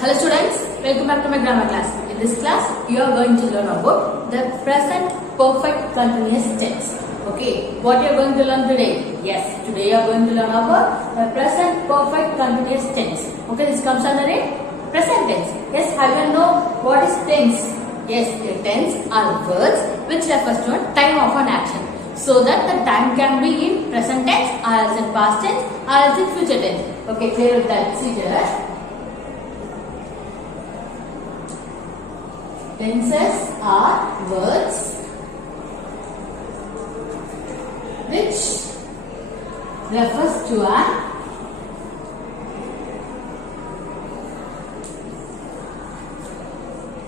Hello students, welcome back to my grammar class. In this class, you are going to learn about the present perfect continuous tense. Okay, what you are going to learn today? Yes, today you are going to learn about the present perfect continuous tense. Okay, this comes under a present tense. Yes, I will know what is tense. Yes, a tense are words which refers to a time of an action. So that the time can be in present tense, or else in past tense, or else in future tense. Okay, clear with that? See here. Tenses are words which refers to a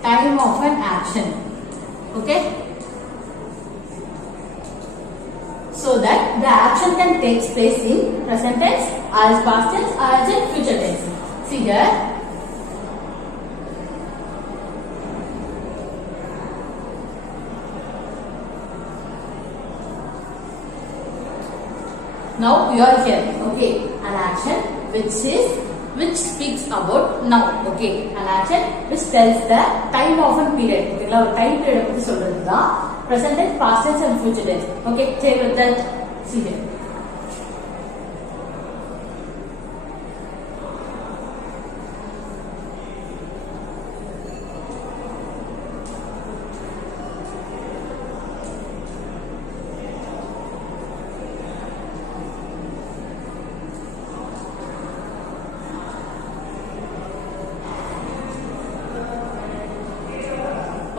time of an action. Okay? So that the action can take place in present tense, or else past tense, or else in future tense. See here. Now you are here, okay, an action which speaks about now, okay, an action which tells the time of a period, okay, time period of the present tense, past tense and future tense, okay, take with that, see here.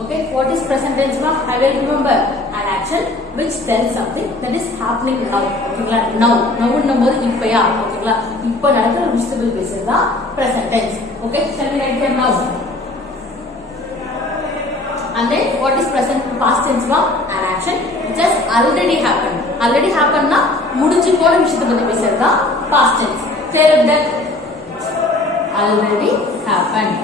Okay, what is present tense? I will remember an action which tells something that is happening now. Okay, now ippaya. Okay, இப்ப நடக்கிற விஷயத்தை பேசுறதா present tense. Okay, shall we write here now? And then what is present past tense? An action which has already happened. Already happened na முடிஞ்சு போன விஷயத்தை பத்தி பேசுறதா past tense. Clear with that? Already happened.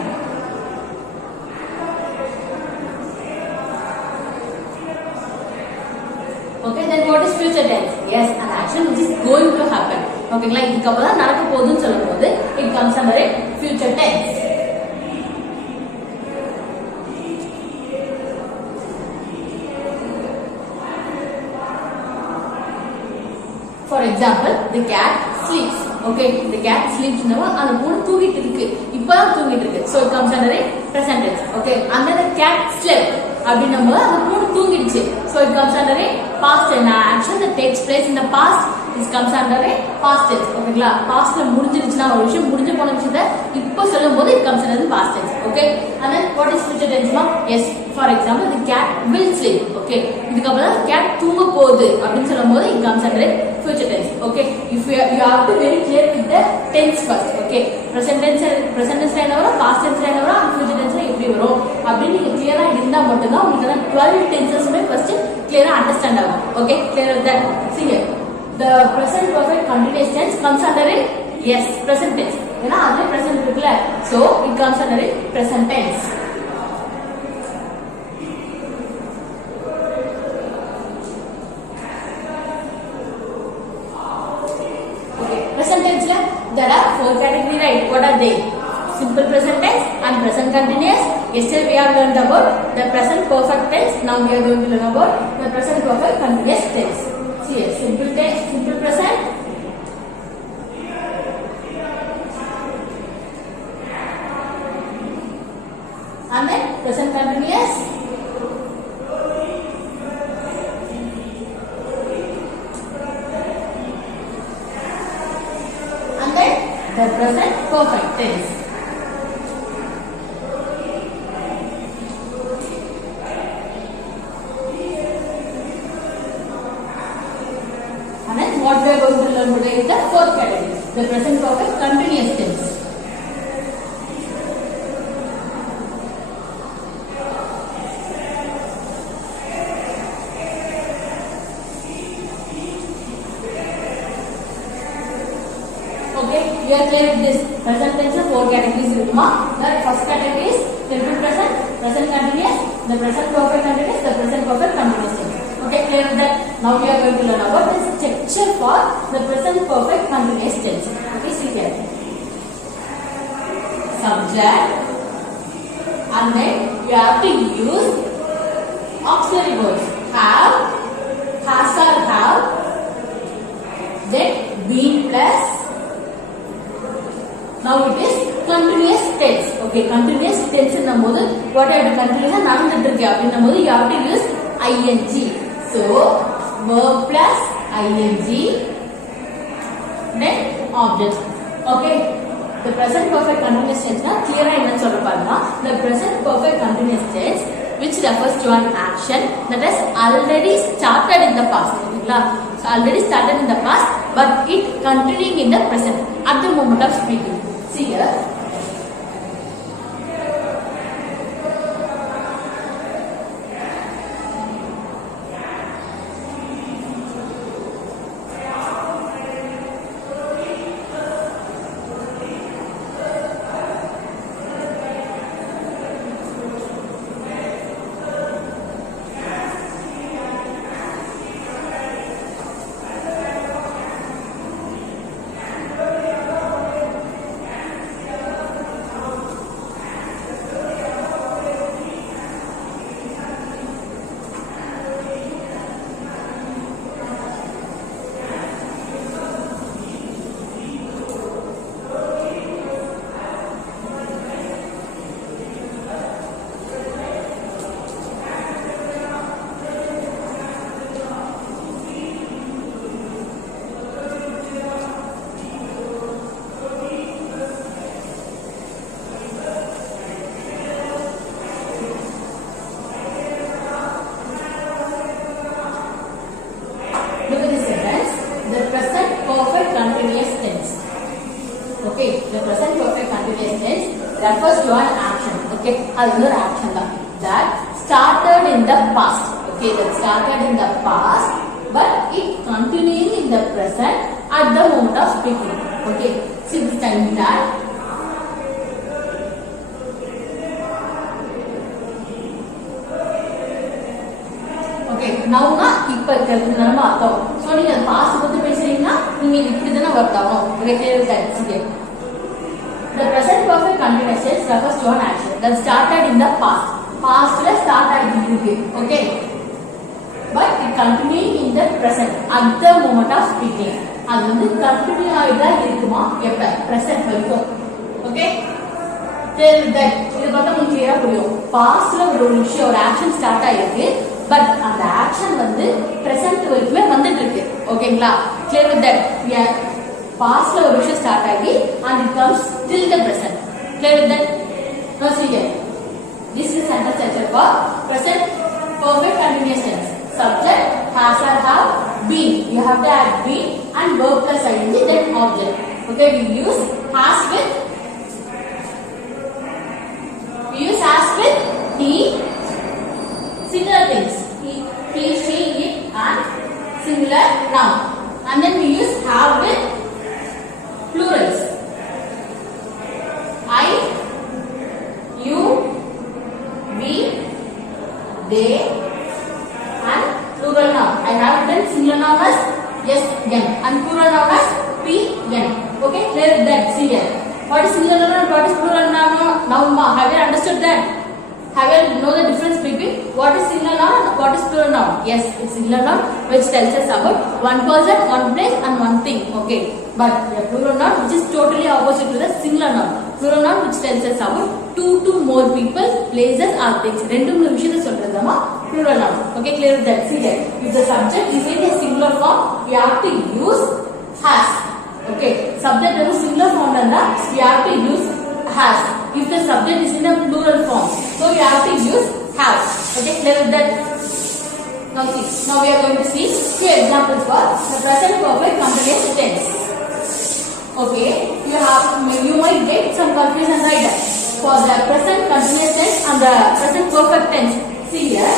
Okay, then what is future tense? Yes, an action which is going to happen. Okay, like இதுக்கப்புறம் நடக்க போகுதுன்னு சொல்லும்போது it comes under a future tense. For example, the cat sleeps. Okay, the cat sleeps now அந்த பூனை தூங்கிட்டு இருக்கு. இப்பதான் தூங்கிட்டு இருக்கு. So it comes under a present tense. Okay, and then the cat slept. அப்படின்னும்போது அந்த பூனை தூங்கிடுச்சு. So it comes under a past tense. An action that takes place in the past is comes under a past tense. ஓகேங்களா? பாஸ்ட்ல முடிஞ்சிருச்சுனா ஒரு விஷயம் முடிஞ்சு போன விஷயத்தை இப்போ சொல்லும்போது it comes under the past tense. Okay, and then what is future tense? Yes, for example, the cat will sleep. Okay, இதுக்கப்புறம் cat தூங்க போகுது அப்படின்னு சொல்லும்போது it comes under a future tense. Okay, if you have to very clear with the tense first. Okay, present tense line வரும், past tense line வரும், and future tense எப்படி வரும் அப்படின்னு நீங்க கிளியரா இருந்தா மட்டும் தான் உங்களுக்கு 12 tenses first clearly understand ஆகும். Okay, clear with that? See here, the present perfect continuous tense comes under a yes present tense. ஏன்னா அதுல present இருக்குல்ல, so it comes under a present tense. Okay, present tense la there are 4 categories, right? What are they? Simple present tense and present continuous. Yesterday we have learned about the present perfect tense. Now we are going to learn about the present perfect continuous tense. See here, simple tense, simple present, and then present continuous, and then the present perfect tense. What we are going to learn today is the 4th category, the present perfect continuous tense. Okay, we are clear with this. Present tense 4 categories. The first category is simple present, present continuous, the present perfect continuous, the present perfect continuous tense. Okay, clear with that? Now we are going to learn about the structure for the present perfect continuous tense. Okay, see here. subject, and then you have to use auxiliary words. Have, has or have, then been plus. Now it is continuous tense. Okay, continuous tense in the mode. What I have to continue is நடந்துட்டு இருக்கு அப்படின்னும்போது you have to use ing. So verb plus ing, then object. Okay, the present perfect continuous tense na clear ah enna solra parunga. The present perfect continuous tense which refers to an action that has already started in the past. Okay, so already started in the past, but it continuing in the present at the moment of speaking. See here. The present perfect continuous tense refers to an action. Okay, another action that started in the past. Okay, that started in the past, but it continuing in the present at the moment of speaking. Okay, see this time that. Okay, now na இப்ப இருக்கிறது நம்ம அர்த்தம். So நீங்க past பத்தி பேசுறீங்கன்னா நீங்க இப்படி தான work ஆகும். Okay, clear that. Okay. The present perfect continuous tense refers to an action that started in the past. Past la start ஆகிருக்கு. Okay. But it continuing in the present at the moment of speaking. அது வந்து continue ஆயிட்டா இருக்குமா எப்ப present வரைக்கும். Okay. Tell that இது பார்த்தா உங்களுக்கு கிளியரா புரியும். Pastல ஒரு விஷயம் ஒரு ஆக்ஷன் ஸ்டார்ட் ஆயிருக்கு. But அந்த ஆக்ஷன் வந்து present வரைக்குமே வந்துட்டு இருக்கு. ஓகேங்களா? Clear with that? Yeah. Past la oru start agi and it comes till the present. Clear with that? Now see here. This is sentence structure for present perfect continuous tense. Subject has or have been. You have to add been and verb plus ing then object. Okay, we use has with he, singular things. He, she, it and singular noun. And then we use have with plurals. I, you, we, they, and plural noun. I have written singular noun as yes, n, and plural noun as p, n. Okay, clear that. See here. What is singular noun and what is plural noun? Have you understood that? Have you know the difference between what is singular noun and what is plural noun? Yes, it's singular noun which tells us about one person, one place, and one thing. Okay, but a plural noun which is totally opposite to the singular noun. Plural noun which tells us about two to more people, places, or things. ரெண்டு மூணு விஷயத்தை சொல்றதுமா plural noun. Okay, clear that. See here. If the subject is in a singular form, you have to use has. Okay, subject is singular form and you have to use has. If the subject is in a plural form, so you have to use have. Okay, clear with that? Now see, now we are going to see few examples for the present perfect continuous tense. Okay, you might get some confusion right there. For the present continuous tense and the present perfect tense, see here.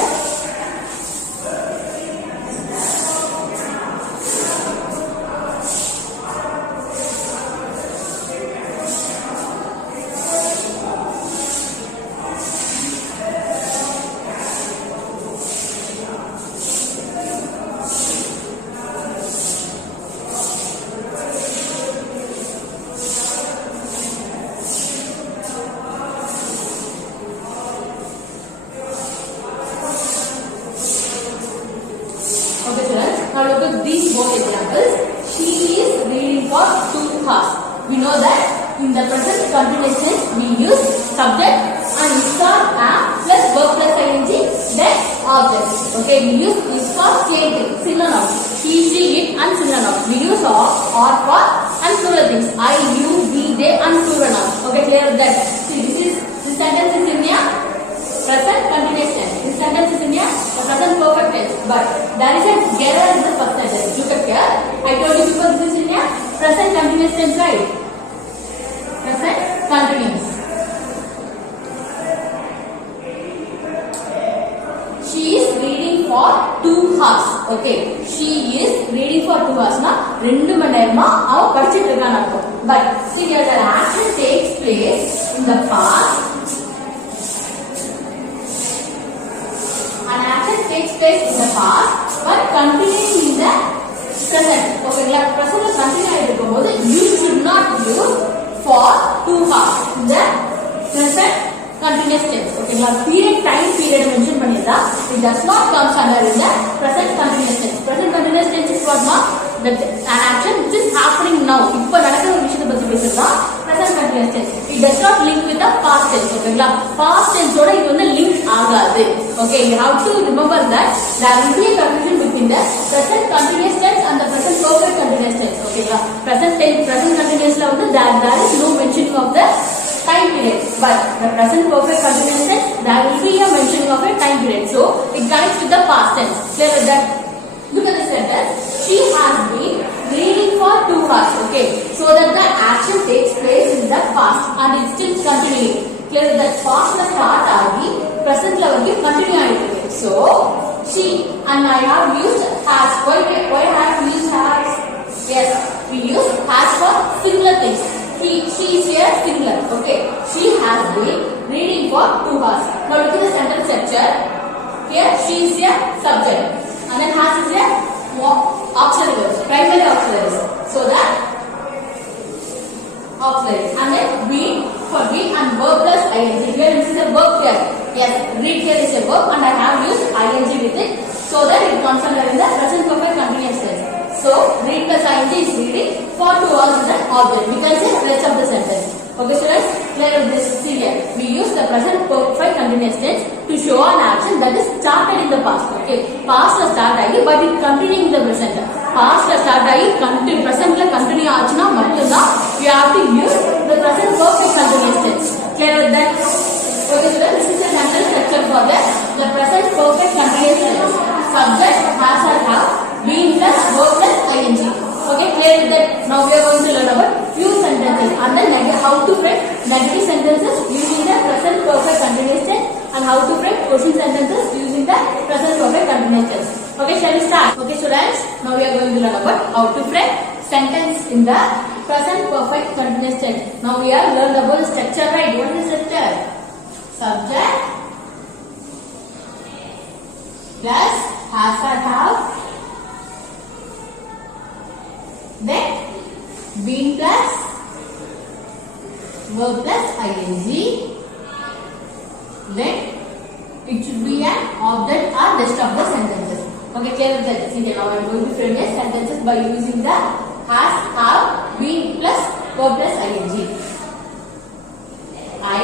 present continuous tense, we use subject and is for am plus verb plus ing, then object. Okay, we use is for same thing, singular noun. He, she, it and singular noun. We use or for and plural things. I, you, we, they and plural noun. Okay, clear with that? See, this sentence is in here. Present continuous tense. This sentence is in here the present perfect tense. But there is an error in the first sentence. Look at here. I told you before this is in here present continuous tense, right? Present continuous. She is reading for 2 hours. Okay. She is reading for 2 hours. Na 2 மணி நேரமா அவ படிச்சிட்டு இருக்கான்னு அர்த்தம். But see here the action takes place in the past. An action takes place in the past but continuing in the present. Okay, present continue ஆயிட்டு இருக்கும்போது you should not use for 2 hours in the present continuous tense. Okay, period time period mention பண்ணிருந்தா it does not comes under in the present continuous tense. Present continuous tense is what ma that an action which is happening now. இப்ப நடக்கிற ஒரு விஷயத்தை பத்தி பேசுறதா present continuous tense. It does not link with the past tense. Okay, past tense ஓட இது வந்து link ஆகாது. Okay, you have to remember that there will be a confusion between the present continuous tense and the present perfect continuous tense. Okay, present tense present continuous ல வந்து there is no mentioning of the time period, but the present perfect continuous tense there will be a mentioning of a time period, so it connects with the past tense. Clear with that? Look at the sentence. She has been reading for 2 hours. Okay, so that the action takes place in the past and it's still continuing. Clear with that? Past la start agi present la vandu continue ஆயிட்டு இருக்கு. So she and I have used has. Why I have used has? Yes, we use has for singular things. She is here singular. Okay, she has been reading for 2 hours. Now look at the sentence structure. Here she is here subject and then has is here auxiliary verbs, primary auxiliaries. So that auxiliary and then be for be and verb plus ing. Here this is a verb here. Yes, read here is a verb and I have used ing with it, so that it comes under in the present perfect continuous tense. So read plus ing is reading for 2 hours is an object. We can say rest of the sentence. Okay, students, clear with this. See here, we use the present perfect continuous tense to show an action that is started in the past. Okay, past la start agi but it continuing in the present. Past la start agi continue present la continue aachuna mattumda you have to use the present perfect continuous tense. Clear with that? Okay, students, this is a sentence structure for the present perfect continuous tense. Subject has or have been plus verb plus ing. Okay, clear with that? Now we are going to learn about few sentences and then how to frame negative sentences using the present perfect continuous tense and how to frame question sentences using the present perfect continuous tense. Okay, shall we start? Okay, students, now we are going to learn about how to frame sentence in the present perfect continuous tense. Now we are learned about the structure, right? What is the structure? Subject plus has or have, then been plus verb plus ing, then it should be an object or rest of the sentences. Okay, clear with that? See, now I am going to frame the sentences by using the has, have, been plus verb plus ing. I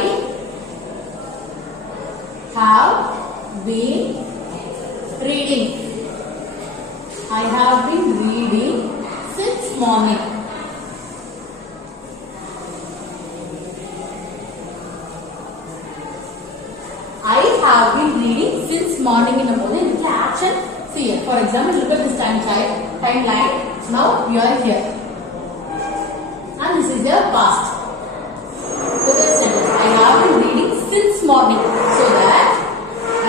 have been reading. I have been reading since morning. I have been reading since morning in the morning. It's the action. See here. For example, look at this timeline. Now we are here. And this is the past. Look at the sentence. I have been reading since morning. So that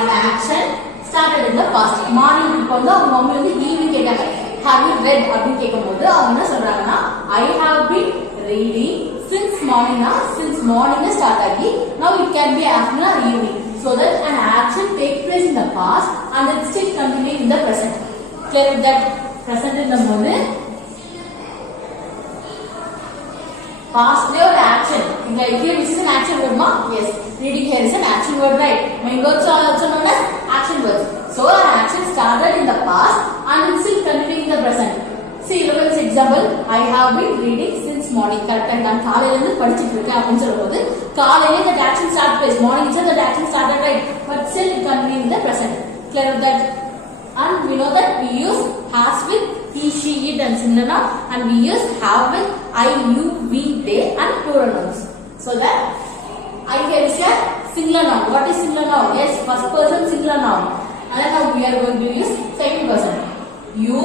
an action started in the past. Morning இப்போ வந்து அவங்க mummy வந்து evening கேட்டாங்க. Have you read அப்படின்னு கேட்கும்போது அவங்க என்ன சொல்றாங்கன்னா I have been reading since morning. Since morning start ஆகி now it can be afternoon or evening. So that an action takes place in the past and it still continuing in the present. Clear with that? Present in the moment. Past day or action. Here this is an action word, ma? Yes. Reading here is an action word, right? Main words are also known as action words. So an action started in the past and it's still continuing in the present. See, look at this example. I have been reading since morning. Correct. நான் காலையில இருந்து படிச்சிட்டு இருக்கேன் அப்படினு சொல்லும்போது காலையில that action start place. Morning itself that action started, right? But still it can be in the present. Clear with that? And we know that we use has with he, she, it and singular noun, and we use have with I, you, we, they and plural nouns. So that I here is a singular noun. What is singular noun? Yes, first person singular noun. And now we are going to use second person. You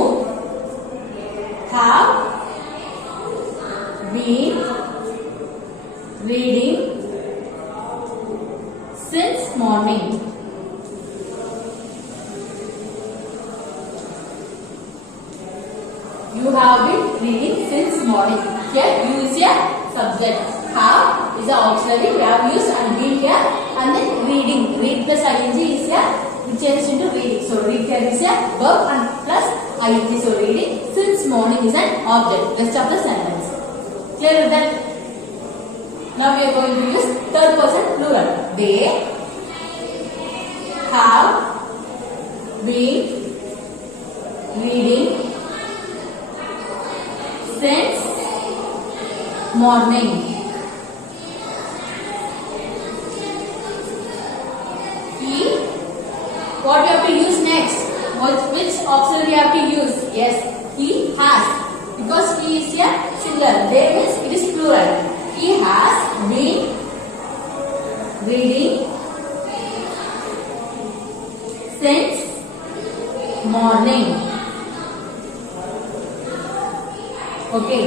have been reading since morning. You have been reading since morning. Here you is a subject. Have is a auxiliary. We have used and been here, and then reading. Read plus ing is a we changed into reading. So read here is a verb and plus ing. So reading since morning is an object. Rest of the sentence. Clear with that? Now we are going to use third person plural. They have been reading since morning. He, what you have to use next? Which auxiliary you have to use? Yes, he has. Because he is a singular. They means it is plural. He has been reading since morning. Okay.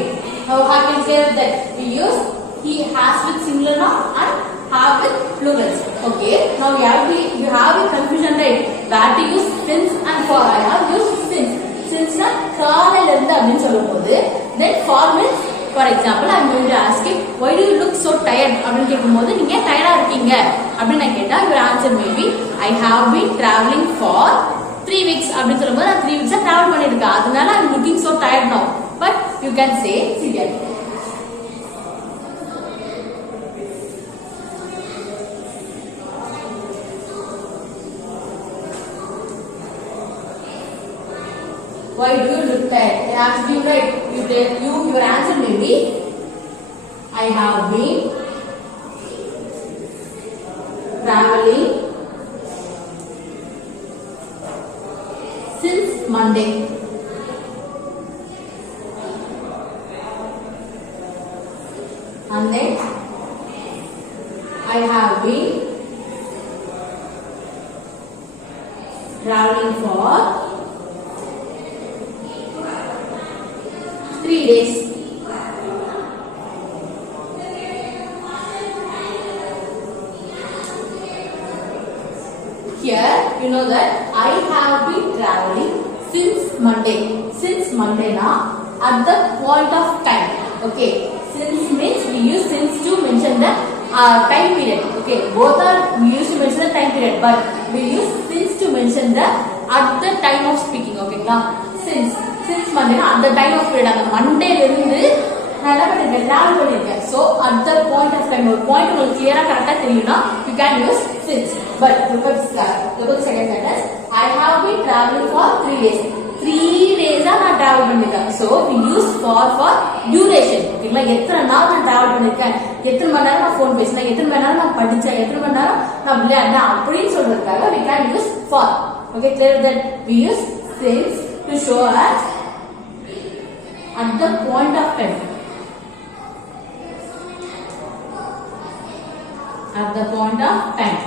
Now I can say that we use he has with singular noun and have with plurals. Okay. Now you have a confusion, right? Where to use since and for. I have used since. Since na காலையில இருந்து அப்படினு சொல்லும்போது then for means for example I am going to ask you why do you look so tired அப்படினு கேக்கும்போது நீங்க டயர்டா இருக்கீங்க அப்படினு நான் கேட்டா your answer may be I have been traveling for 3 weeks அப்படினு சொல்லும்போது நான் 3 weeks travel பண்ணிருக்கேன் அதனால I am looking so tired now. But you can say serial. Why do you look tired? I asked you, right? Your answer may be I have been traveling since Monday. And then I have been traveling for 3 days. Here you know that I have been traveling since Monday. Since Monday na at the point of time. Okay. Since means we use since to mention the time period. Okay, both are we use to mention the time period, but we use since to mention the at the time of speaking. Okay, now since Monday at the time of period. அந்த Monday ல இருந்து நான் என்ன பண்ணிருக்கேன் travel பண்ணிருக்கேன். So at the point of time ஒரு point உங்களுக்கு clear-ஆ கரெக்ட்டா தெரியும்னா you can use since. But look at the second sentence. I have been traveling for 3 days. 3 days நான் travel பண்ணிருக்கேன். So we use for duration. ஓகேங்களா எத்தனை நாள் நான் travel பண்ணிருக்கேன், எத்தனை மணி நேரம் நான் ஃபோன் பேசினேன், எத்தனை மணி நேரம் நான் படிச்சேன், எத்தனை மணி நேரம் நான் விளையாடினேன் அப்படின்னு சொல்றதுக்காக we can use for. Okay, clear that we use since to show us at the point of time. At the point of time.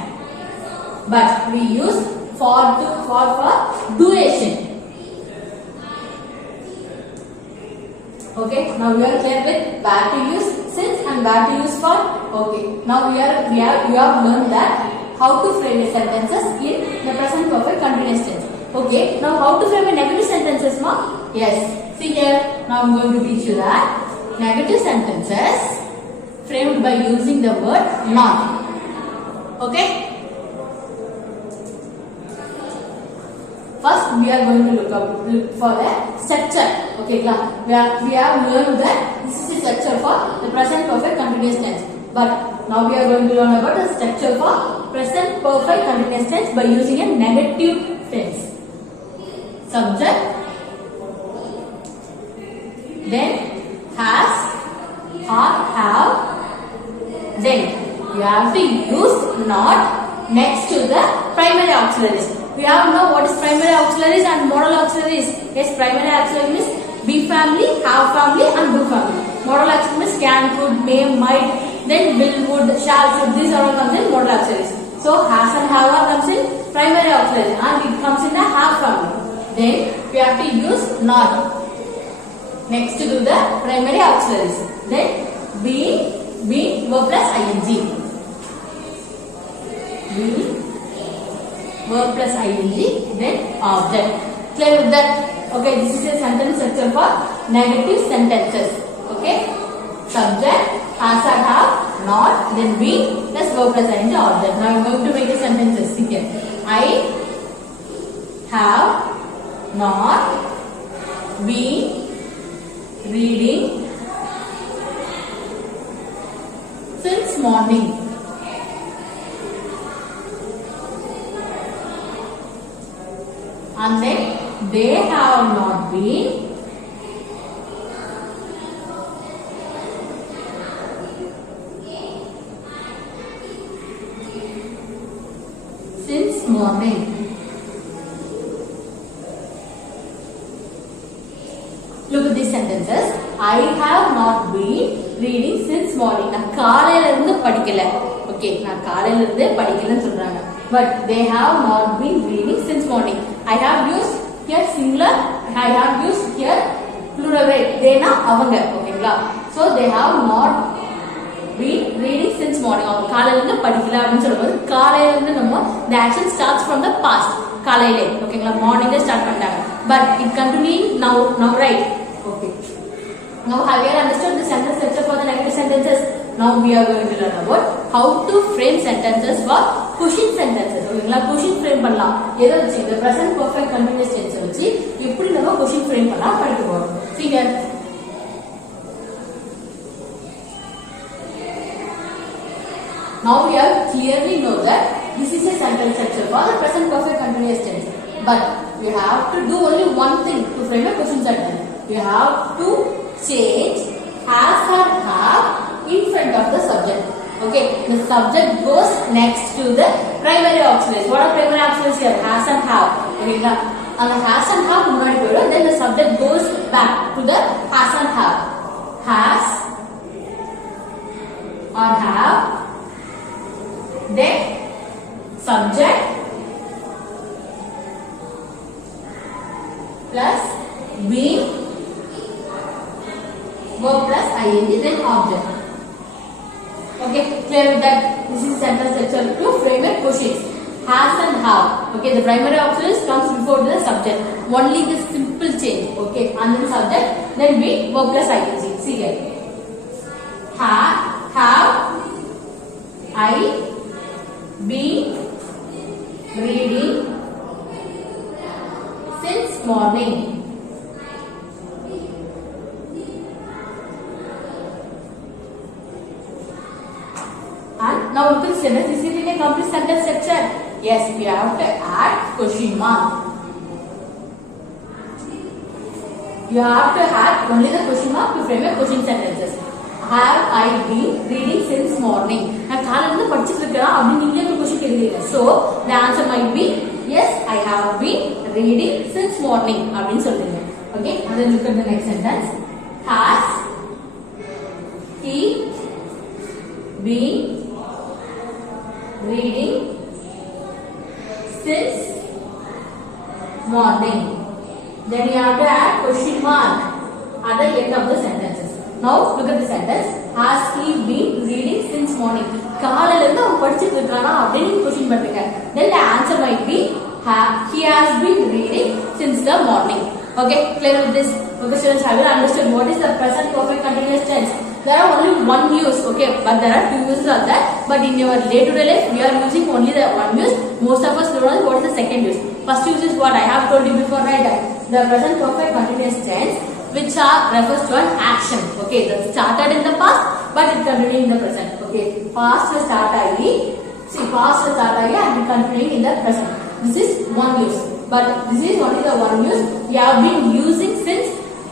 But we use for duration. Okay, now we are clear with where to use since and where to use for. Okay, now you have learned that how to frame the sentences in the present perfect continuous tense. Okay, now how to frame a negative sentences, ma? Yes, see here, now I am going to teach you that negative sentences framed by using the word not. Okay, first we are going to look for the structure. Okay, we have learned that this is the structure for the present perfect continuous tense. But now we are going to learn about the structure for present perfect continuous tense by using a negative tense. Subject, then has, have, then you have to use not next to the primary auxiliaries. We have know what is primary auxiliaries and modal auxiliaries. Yes, primary auxiliary means be family, have family and do family. Modal auxiliary means can, could, may, might, then will, would, shall, should. These are all comes in modal auxiliaries. So has and have comes in primary auxiliary and it comes in the have family. Then we have to use not next to the primary auxiliaries. Then being verb plus ing. Being verb plus ing, then object. Clear with that? Okay, this is a sentence structure for negative sentences. Okay, subject, has or have, not, then be plus verb plus ing object. Now I am going to make the sentences. Here, I have not been reading since morning. And then they have not been since morning. Look at these sentences. I have not been reading since morning. நான் காலையில இருந்து படிக்கல. Okay, நான் காலையில இருந்து படிக்கலன்னு சொல்றாங்க. But they have not been reading since morning. I have used here singular. I have used here plural. They na அவங்க. ஓகேங்களா? So they have not been reading since morning. அவங்க காலையில இருந்து படிக்கல அப்படின்னு சொல்லும்போது காலையில இருந்து நம்ம the action starts from the past. காலையில. ஓகேங்களா? மார்னிங்ல ஸ்டார்ட் பண்ணாங்க. But it continuing now right. Okay. Now have you understood the sentence structure for the negative sentences? Now we are going to learn about how to frame sentences for pushing sentences. ஓகேங்களா? pushing frame பண்ணலாம். எதை வச்சு இந்த present perfect continuous tense வச்சு எப்படி நம்ம pushing frame பண்ணலாம் படிக்க போறோம். See here. Now we have clearly know that this is a sentence structure for the present perfect continuous tense. But we have to do only one thing to frame a pushing sentence. We have to change has or have in front of the subject. Okay, the subject goes next to the primary auxiliaries. What are primary auxiliaries here? Has and have. Okay, and has and have munadi poidum. Then the subject goes back to the has and have. Has or have. Then subject plus being verb plus ing, then object. Okay, clear with that? This is sentence structure to frame a pushing. Has and have. Okay, the primary auxiliaries comes before the subject. Only the simple change. Okay, and then subject, then be verb plus ing. See here. Have I been reading since morning? And now look at the sentence. Is it in a complete sentence structure? Yes, we have to add question mark. You have to add only the question mark to frame a question sentences. Have I been reading since morning? நான் காலையில இருந்து படிச்சிட்டு இருக்கேன் அப்படி நீங்க ஒரு question கேக்குறீங்க. So the answer might be yes, I have been reading since morning அப்படினு சொல்றீங்க. Okay, and then look at the next sentence. Has he been reading since morning? Then you have to add question mark at the end of the sentences. Now look at the sentence. Has he been reading since morning? காலையில இருந்து அவன் படிச்சிட்டு இருக்கானா அப்படினு question பண்றீங்க. Then the answer might be he has been reading since the morning. Okay, clear with this? Okay, students, have you understood what is the present perfect continuous tense? There are only one use, okay, but there are two uses of that. But in your day-to-day life, we are using only the one use. Most of us don't know what is the second use. First use is what I have told you before, right? The present perfect continuous tense, which refers to an action. Okay, that started in the past, but it continuing in the present. Okay, past start agi, see past start agi and continuing in the present. This is one use, but this is only the one use we have been using since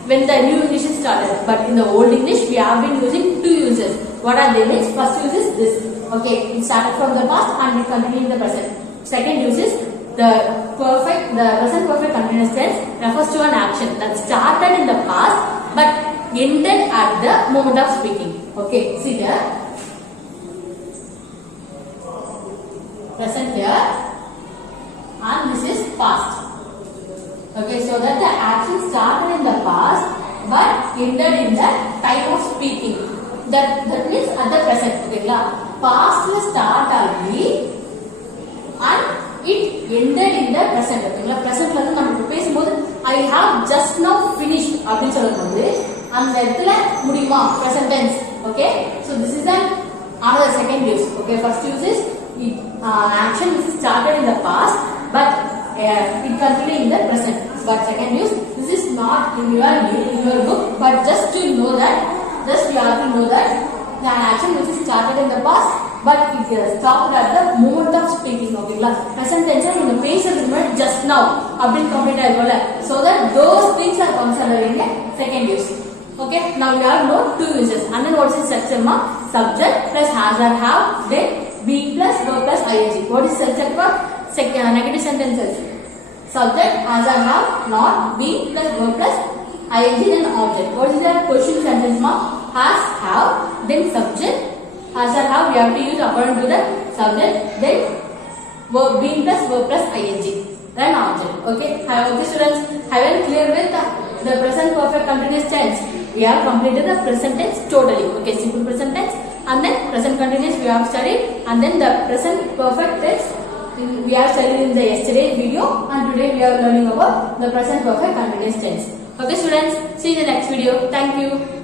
when the new English is started. But in the old English, we have been using two uses. What are they? Means first use is this. Okay, it started from the past and it continues in the present. Second use is the present perfect continuous tense refers to an action that started in the past but ended at the moment of speaking. Okay, see here. Present here and this is past. Okay, so that the action started in the past but ended in the time of speaking. That means at the present. Okay, past will start already and it ended in the present. Okay, present la namu pesumbodu I have just now finished appdi solumbodhu அந்த இடத்துல முடியுமா present tense. Okay, so this is another second use. Okay, first use is action which is started in the past but it continued in the present. But second use, this is not in your book, but just to know that, just you have to know that the action which is started in the past but it stopped at the moment of speaking. Okay, present tense in the பேசுறது just now அப்படி complete ஆயிடும்ல, so that those things are considered in the second use. Okay, now you have know two uses and then what is structure ma? Subject plus has or have, then be plus verb plus ing. What is subject for negative sentences? Subject has or have, not, be plus verb plus ing, then object. What is the question sentence ma? Has, have, then subject. Has or have we have to use according to the subject, then verb, be plus verb plus ing, then object. Okay, students, I will clear with the present perfect continuous tense. We have completed the present tense totally. Okay, simple present tense and then present continuous we have studied, and then the present perfect tense we have studied in the yesterday video, and today we are learning about the present perfect continuous tense. Okay students, see you in the next video. Thank you.